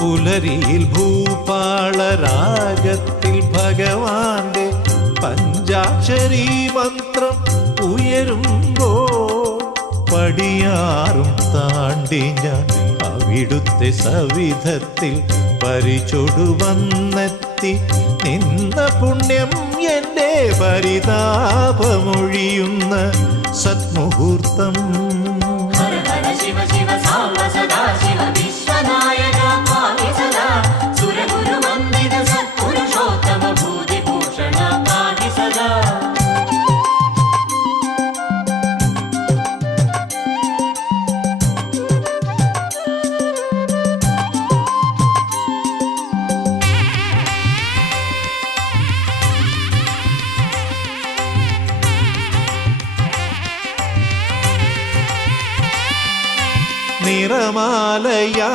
പുലരിയിൽ ഭൂപാളരാഗത്തിൽ ഭഗവാന്റെ പഞ്ചാക്ഷരി മന്ത്രം ഉയരുമ്പോൾ പടിയാറും താണ്ടി ഞാൻ അവിടുത്തെ സവിധത്തിൽ പരിചൊടുവന്നെത്തി നിന്ന പുണ്യം എൻ്റെ പരിതാപമൊഴിയുന്ന സത്മുഹൂർത്തം. നിറമാലയ